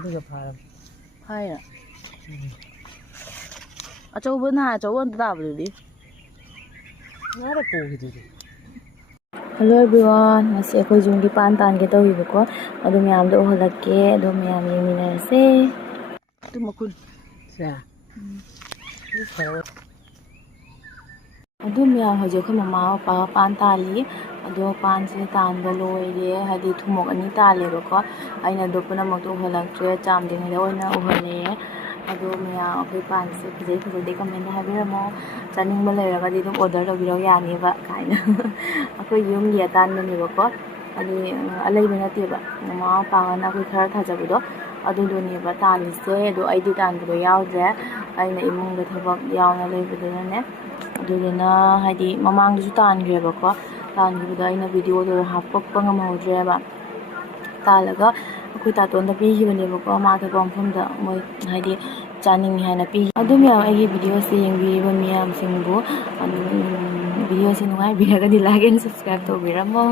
ꯑꯗꯨꯒ farm fire ꯑꯆꯧꯕ ꯅꯍꯥꯟ ꯑꯆꯧꯕ ꯑꯝꯇ ꯇꯥꯕꯗꯨꯗꯤ ꯉꯥꯗ ꯄꯨꯈꯤꯗꯨꯗꯤ ꯍꯜꯂꯣ ꯑꯦꯚ꯭ꯔꯤꯋꯥꯟ ꯉꯁꯤ ꯑꯩꯈꯣꯏ ꯌꯨꯝꯒꯤ ꯄꯥꯟ ꯇꯥꯟꯒꯦ ꯇꯧꯋꯦꯕꯀꯣ ꯑꯗꯨ ꯃꯌꯥꯝꯗꯣ ꯎꯍꯜꯂꯛꯀꯦ ꯑꯗꯣ ꯃꯌꯥꯝ ꯌꯦꯡꯃꯤꯟꯅꯔꯁꯦ ꯑꯗꯨ ꯃꯈꯨꯟ ꯑꯗꯨ ꯃꯌꯥꯝ ꯍꯧꯖꯤꯛ ꯑꯩꯈꯣꯏ ꯃꯃꯥ ꯃꯄꯥꯒ ꯄꯥꯟ ꯇꯥꯜꯂꯤ ꯑꯗꯣ ꯄꯥꯟꯁꯦ ꯇꯥꯟꯕ ꯂꯣꯏꯔꯦ ꯍꯥꯏꯗꯤ ꯊꯨꯝꯃꯣꯛ 2 ꯇꯥꯜꯂꯦꯕꯀꯣ ꯑꯩꯅ ꯑꯗꯨ ꯄꯨꯝꯅꯃꯛꯇꯣ ꯎꯍꯜꯂꯛꯇ꯭ꯔꯦ ꯆꯥꯝꯗ꯭ꯔꯤꯉꯩꯗ ꯑꯣꯏꯅ ꯎꯍꯜꯂꯦ ꯑꯗꯣ ꯃꯌꯥꯝ ꯑꯩꯈꯣꯏ ꯄꯥꯟꯁꯦ ꯐꯖꯩ ꯐꯖꯗꯦ ꯀꯃꯦꯟꯇ ꯍꯥꯏꯕꯤꯔꯝꯃꯣ ꯆꯥꯅꯤꯡꯕ ꯂꯩꯔꯒꯗꯤ ꯑꯗꯨꯝ ꯑꯣꯔꯗꯔ ꯇꯧꯕꯤꯔꯛꯑꯣ ꯌꯥꯅꯦꯕ ꯀꯥꯏꯅ ꯑꯩꯈꯣꯏ ꯌꯨꯝꯒꯤ ꯑꯇꯥꯟꯕꯅꯦꯕꯀꯣ ꯍꯥꯏꯗꯤ ꯑꯂꯩꯕ ꯅꯠꯇꯦꯕ ꯃꯃꯥ ꯃꯄꯥꯒꯅ ꯑꯩꯈꯣꯏ ꯈꯔ ꯊꯥꯖꯕꯗꯣ ꯑꯗꯨꯗꯨꯅꯦꯕ ꯇꯥꯜꯂꯤꯁꯦ ꯑꯗꯣ ꯑꯩꯗꯤ ꯇꯥꯟꯕꯗꯣ ꯌꯥꯎꯗ꯭ꯔꯦ ꯑꯩꯅ ꯏꯃꯨꯡꯗ ꯊꯕꯛ ꯌꯥꯎꯅ ꯂꯩꯕꯗꯨꯅꯅꯦ ꯑꯗꯨꯗꯨꯅ ꯍꯥꯏꯗꯤ ꯃꯃꯥꯡꯗꯁꯨ ꯇꯥꯟꯈ꯭ꯔꯦꯕꯀꯣ ꯇꯥꯟꯈꯤꯕꯗ ꯑꯩꯅ ꯚꯤꯗꯤꯑꯣꯗꯣ ꯍꯥꯞꯄꯛꯄ ꯉꯝꯍꯧꯗ꯭ꯔꯦꯕ ꯇꯥꯜꯂꯒ ꯑꯩꯈꯣꯏ ꯇꯥꯇꯣꯟꯗ ꯄꯤꯈꯤꯕꯅꯦꯕꯀꯣ ꯃꯥ ꯊꯕꯛ ꯃꯐꯝꯗ ꯃꯣꯏ ꯍꯥꯏꯗꯤ ꯆꯥꯅꯤꯡꯉꯤ ꯍꯥꯏꯅ ꯄꯤ ꯑꯗꯨ ꯃꯌꯥꯝ ꯑꯩꯒꯤ ꯚꯤꯗꯤꯑꯣꯁꯦ ꯌꯦꯡꯕꯤꯔꯤꯕ ꯃꯤꯌꯥꯝꯁꯤꯡꯕꯨ ꯚꯤꯗꯤꯑꯣꯁꯦ ꯅꯨꯡꯉꯥꯏꯕꯤꯔꯒꯗꯤ ꯂꯥꯏꯛ ꯑꯦꯟ ꯁꯕꯁꯀ꯭ꯔꯥꯏꯕ ꯇꯧꯕꯤꯔꯝꯃꯣ